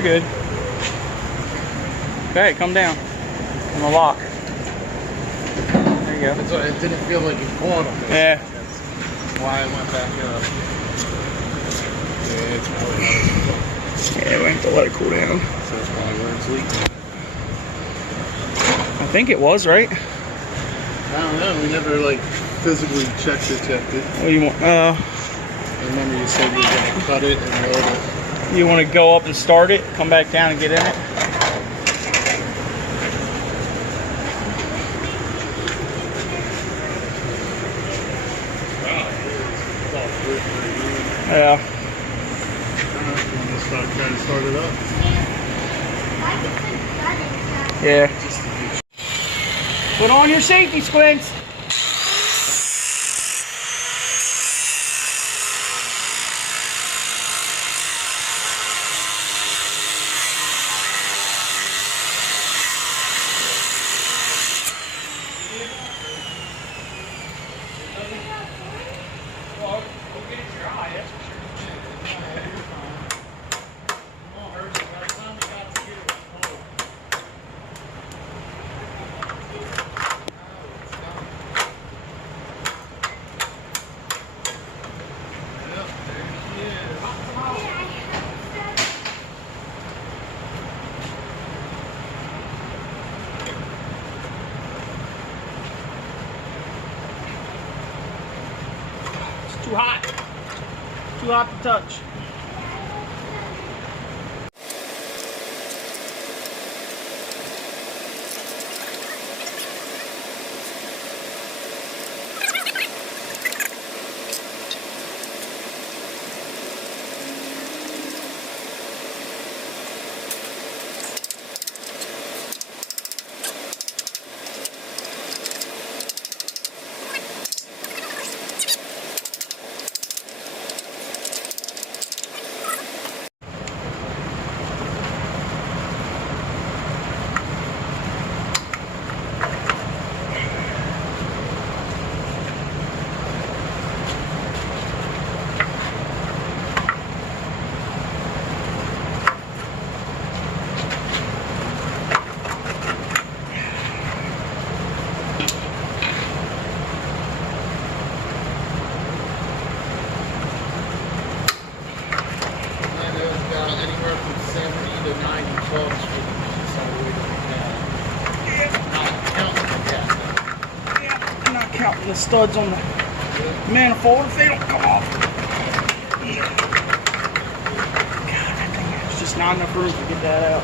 You're good. Okay, come down. On the lock. There you go. That's why it didn't feel like it caught him. Yeah. That's why I went back up. Yeah, it's probably hot. Yeah, we have to let it cool down. So that's probably where it's leaking. I think it was, right? I don't know. We never like physically checked it. What do you want? Remember you said you were going to cut it and load it. You want to go up and start it, come back down and get in it? Yeah. Want to start trying to start it up? Yeah. Put on your safety squints. Too hot. Too hot to touch. Counting the studs on the manifold if they don't come off. God, that thing, there's just not enough room to get that out.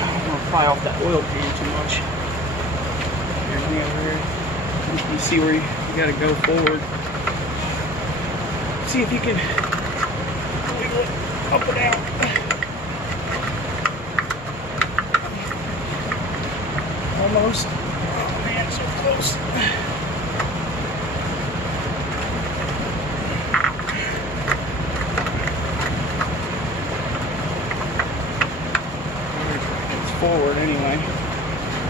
I don't want to fly off that oil pan too much. Here. You see where you got to go forward. See if you can wiggle it up and down. Almost. Oh man, so close. It's forward anyway.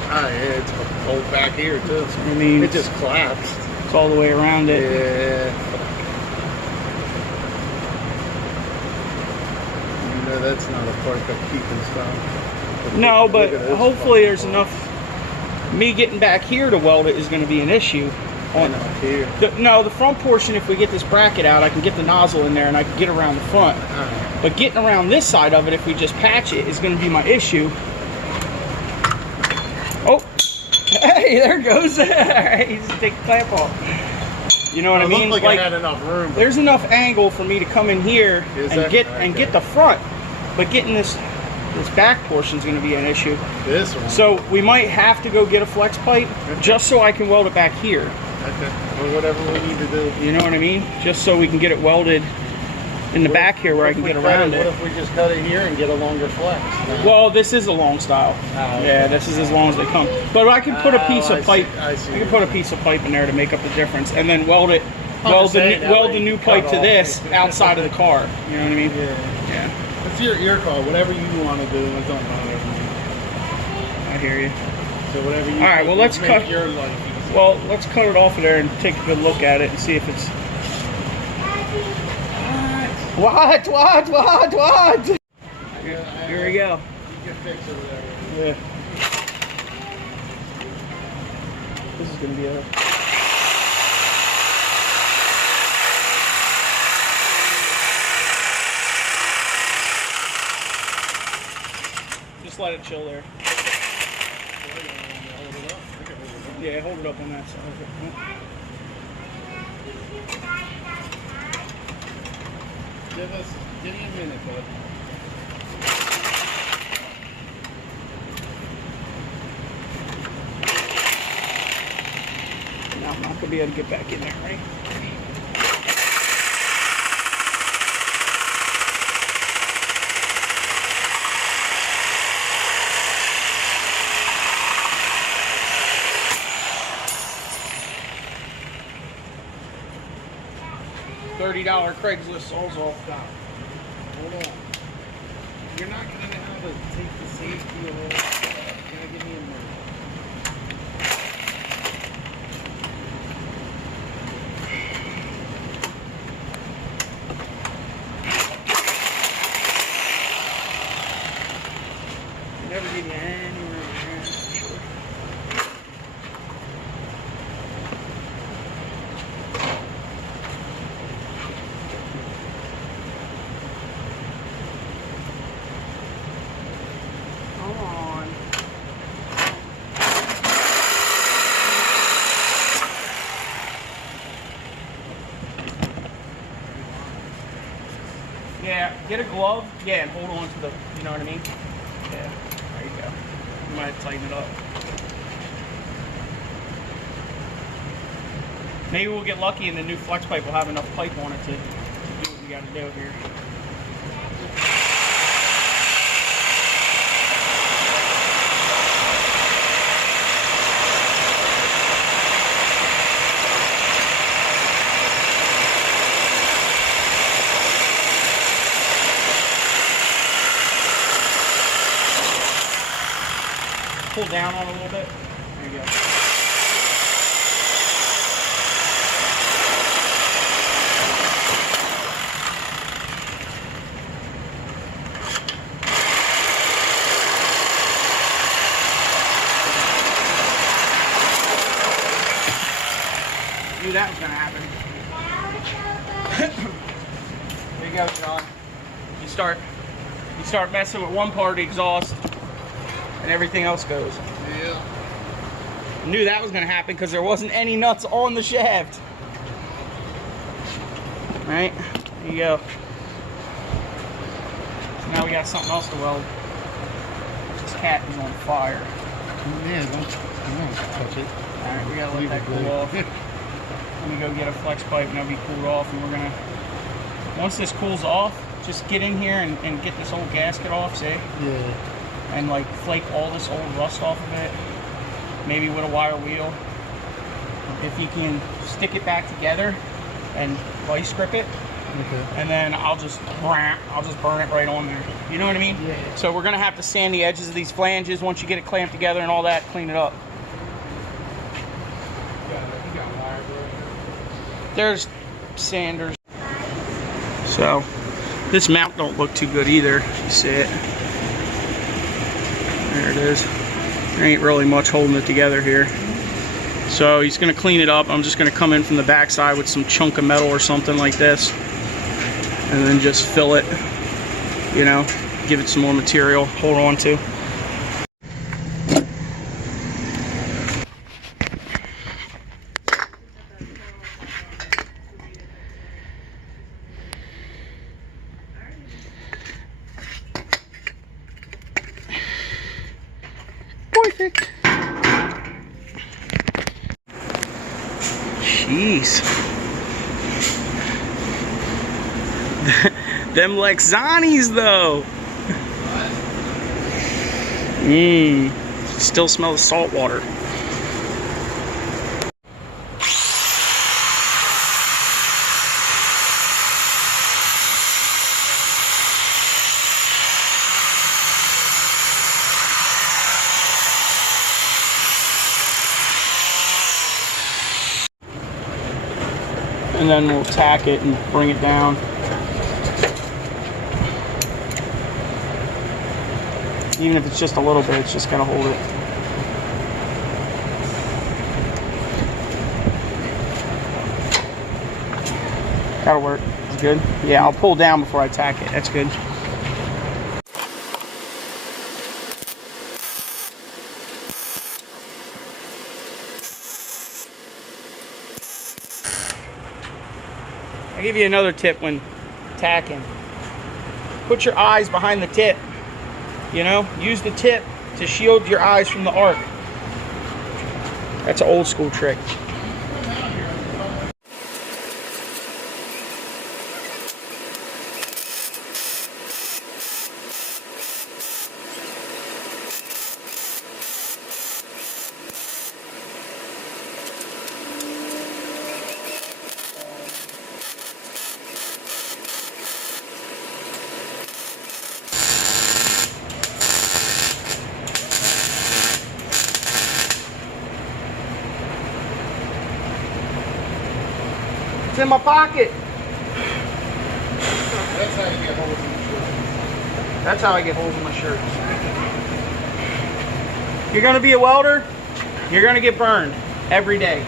Ah, yeah, it's pulled back here too. So, I mean, it just collapsed. It's all the way around it. Yeah. That's not a part that keeping stuff. No, but hopefully there's enough. Me getting back here to weld it is going to be an issue. On up here. No, the front portion, if we get this bracket out, I can get the nozzle in there and I can get around the front. But getting around this side of it, if we just patch it, is going to be my issue. Oh, hey, there it goes. He's take the clamp off. You know what I mean? Like I had enough room. There's enough angle for me to come in here and get the front. But getting this back portion is going to be an issue. This one. So we might have to go get a flex pipe just so I can weld it back here. Okay. Or whatever we need to do. You know what I mean? Just so we can get it welded in the back here where I can get around it. What if we just cut it here and get a longer flex? No. Well, this is a long style. Oh, okay. Yeah, this is as long as they come. But I can put a piece of pipe. I can put a piece of pipe in there to make up the difference, and then weld it. Weld the new pipe to this outside of the car. You know what I mean? Yeah. Yeah. It's your call. Whatever you want to do, it don't bother me. hear you. So whatever you. All right, well, let's cut your life easy. Well, let's cut it off of there and take a good look at it and see if it's. What? Here we go. You can fix over there. Yeah. This is gonna be a. Just let it chill there. Yeah, hold it up on that side. Give me a minute, bud. No, I'm not gonna be able to get back in there, right? $30 Craigslist soles off. Hold on. You're not gonna know how to take the safety away. Can I give me a minute? Never give you anywhere near. Sure. Come on. Yeah, get a glove. Yeah, and hold on to the, you know what I mean? Yeah, there you go. You might tighten it up. Maybe we'll get lucky and the new flex pipe will have enough pipe on it to do what we got to do here. Pull down on it a little bit. There you go. Knew that was gonna happen. There you go, John. You start messing with one part of the exhaust and everything else goes. Yeah. Knew that was gonna happen because there wasn't any nuts on the shaft. Right? There you go. So now we got something else to weld. This cat is on fire. Yeah, don't touch it. Alright, we gotta let that cool off. Let me go get a flex pipe and that'll be cooled off, and we're gonna, once this cools off, just get in here and get this old gasket off, see? Yeah. And like flake all this old rust off of it, maybe with a wire wheel. If you can stick it back together and vice grip it, Okay. and then I'll just burn it right on there. You know what I mean? Yeah. So we're gonna have to sand the edges of these flanges once you get it clamped together and all that, clean it up. You got wire, bro. There's sanders. So this mount don't look too good either. You see it? There it is. There ain't really much holding it together here. So he's gonna clean it up. I'm just gonna come in from the backside with some chunk of metal or something like this, and then just fill it, you know, give it some more material, hold on to. Perfect. Jeez. Them Lexanis though. Still smell the salt water. and then we'll tack it and bring it down. Even if it's just a little bit, it's just gotta hold it. That'll work. It's good. Yeah, I'll pull down before I tack it. That's good. I'll give you another tip when tacking. Put your eyes behind the tip. You know, use the tip to shield your eyes from the arc. That's an old school trick. It's in my pocket. That's how you get holes in the shirt. That's how I get holes in my shirt. You're gonna be a welder, you're gonna get burned every day.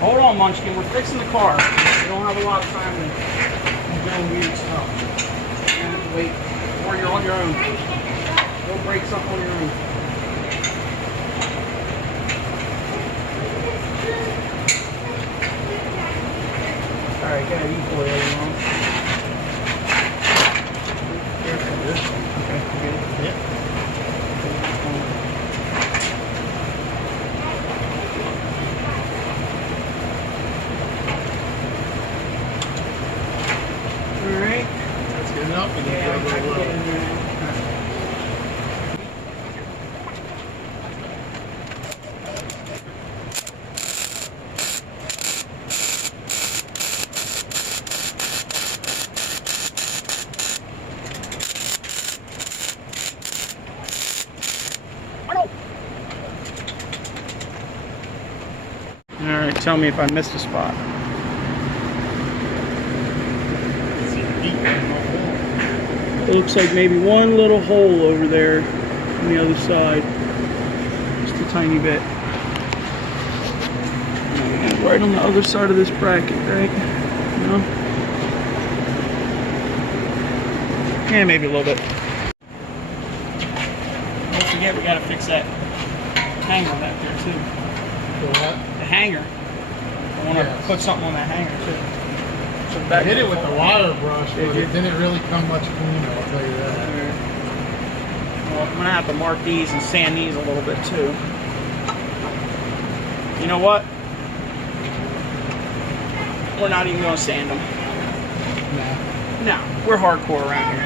Hold on, Munchkin, we're fixing the car. We don't have a lot of time to be doing weird stuff. You're gonna have to wait, or you're on your own. Go break something on your own. Alright, go ahead, you pull it over. Okay, good. Yeah. Alright. That's good enough. And then Yeah, go I can low. get in there now. Alright, tell me if I missed a spot. It looks like maybe one little hole over there on the other side. Just a tiny bit. And right on the other side of this bracket, right? No? Yeah, maybe a little bit. Don't forget, we gotta fix that hanger back there too. The hanger. I want to put something on that hanger too. So I hit it with the wire brush, but it didn't really come much cleaner, I'll tell you that. Well, I'm gonna have to mark these and sand these a little bit too. You know what? We're not even gonna sand them. Nah. No, we're hardcore around here.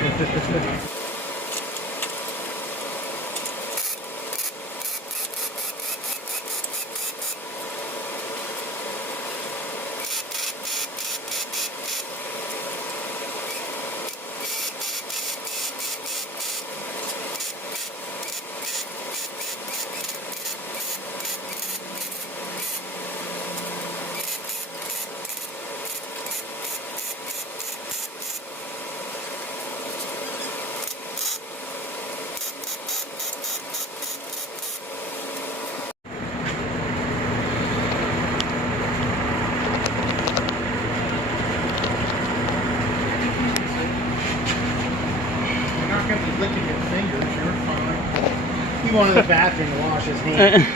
Licking your fingers, you're fine. He wanted the bathroom to wash his hands.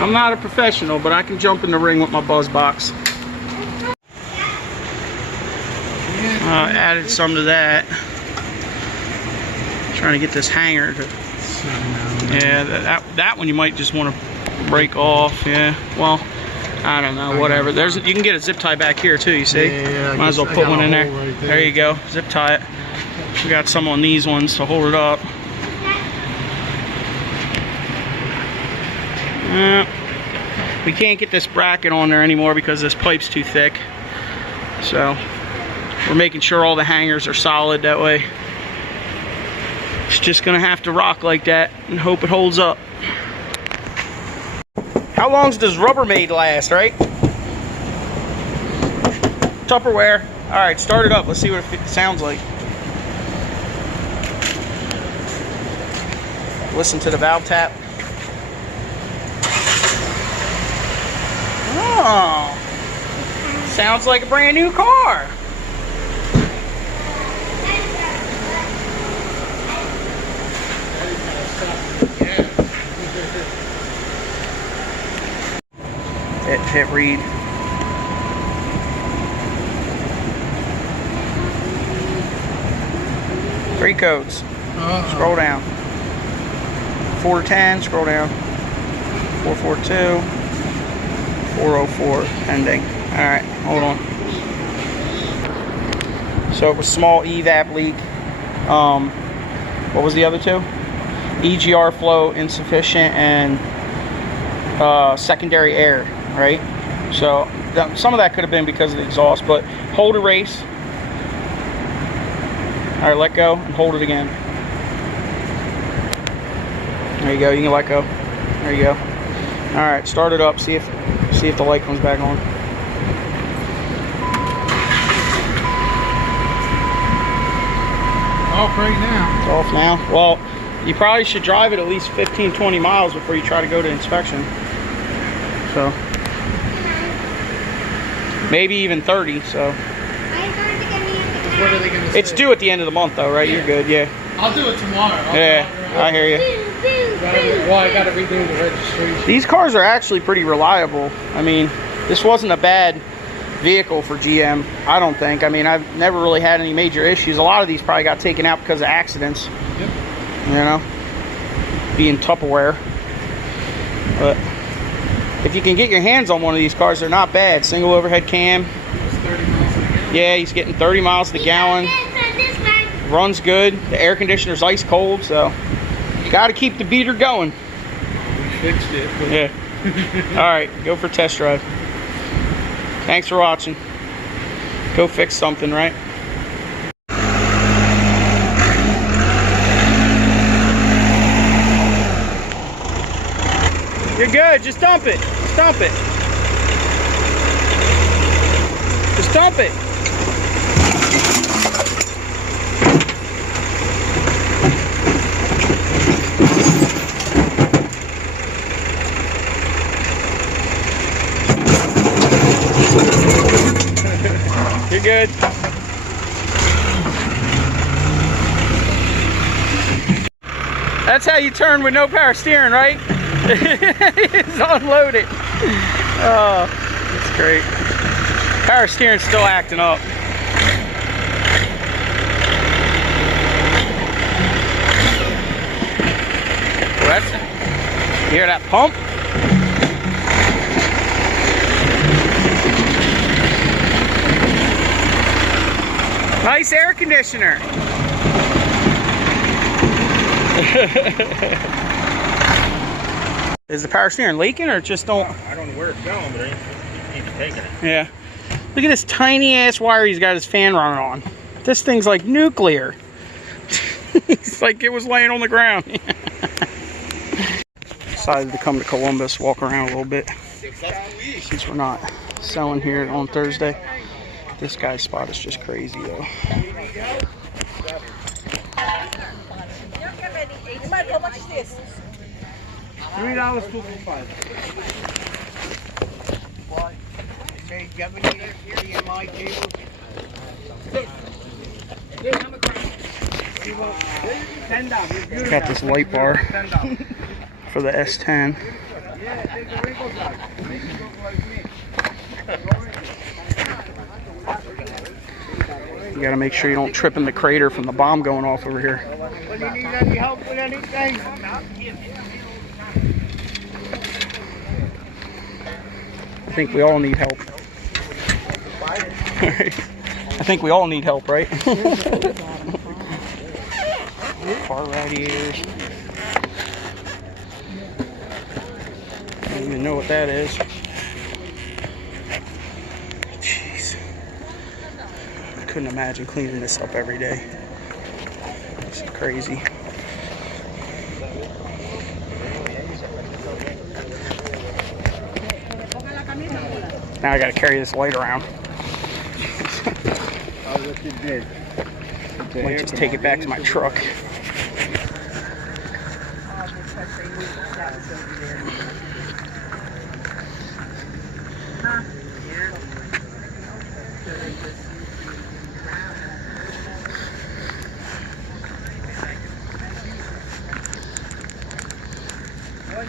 I'm not a professional, but I can jump in the ring with my buzz box. Added some to that. Trying to get this hanger to. Yeah, that one you might just want to break off. Yeah. Well, I don't know. Whatever. There's you can get a zip tie back here too. You see? Yeah, might as well put one in there. Right there you go. Zip tie it. We got some on these ones to hold it up. We can't get this bracket on there anymore because this pipe's too thick. So we're making sure all the hangers are solid that way. It's just gonna have to rock like that and hope it holds up. How long does Rubbermaid last, right? Tupperware. All right, start it up. Let's see what it sounds like. Listen to the valve tap. Oh, sounds like a brand new car. Hit read. Three codes. Scroll down. 410, scroll down. 442. 404, pending. Alright, hold on. So it was small evap leak. What was the other two? EGR flow insufficient and secondary air, right? So some of that could have been because of the exhaust, but hold erase. All right, let go and hold it again. There you go. You can let go. There you go. All right, start it up. See if the light comes back on. Off right now. It's off now. Well, you probably should drive it at least 15-20 miles before you try to go to inspection. So maybe even 30. So What are they gonna say? it's due at the end of the month, though, right? Yeah. You're good. Yeah. I'll do it tomorrow. I hear you. Well, I gotta redo the registration. These cars are actually pretty reliable. I mean, this wasn't a bad vehicle for GM, I don't think. I mean, I've never really had any major issues. A lot of these probably got taken out because of accidents. Yep. You know, being Tupperware. But if you can get your hands on one of these cars, they're not bad. Single overhead cam. It's 30 miles an hour. Yeah, he's getting 30 miles to the gallon. Runs good. The air conditioner's ice cold, so got to keep the beater going. We fixed it. Yeah. All right, go for a test drive. Thanks for watching. Go fix something, right? You're good. Just dump it. Just dump it. Just dump it. You're good. That's how you turn with no power steering, right? It's unloaded. Oh, that's great. Power steering's still acting up. Well, that's, you hear that pump? Nice air conditioner. Is the power steering leaking or just don't? I don't know where it's going, but it ain't taking it. Yeah. Look at this tiny ass wire he's got his fan running on. This thing's like nuclear. It's like it was laying on the ground. Decided to come to Columbus, walk around a little bit. Since we're not selling here on Thursday. This guy's spot is just crazy though. How much is this? $3.25. It's got this light bar for the S10. You gotta make sure you don't trip in the crater from the bomb going off over here. Do you need any help with anything? I think we all need help. I think we all need help, right? Car radiators. even know what that is. Jeez. I couldn't imagine cleaning this up every day. It's crazy. Now I gotta carry this light around. Might just take it back to my truck. $1.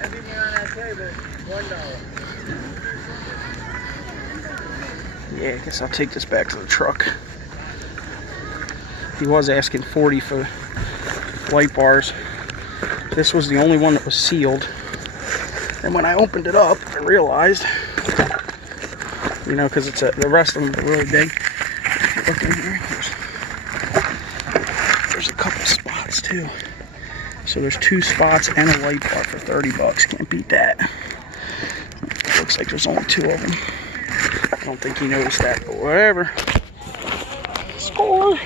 Everything on that table, $1. Yeah, I guess I'll take this back to the truck. He was asking $40 for light bars. This was the only one that was sealed. And when I opened it up, I realized, you know, because it's the rest of them are really big. Look in here. There's a couple spots too. So there's 2 spots and a light bar for $30. Can't beat that. Looks like there's only 2 of them. I don't think he noticed that, but whatever. Score!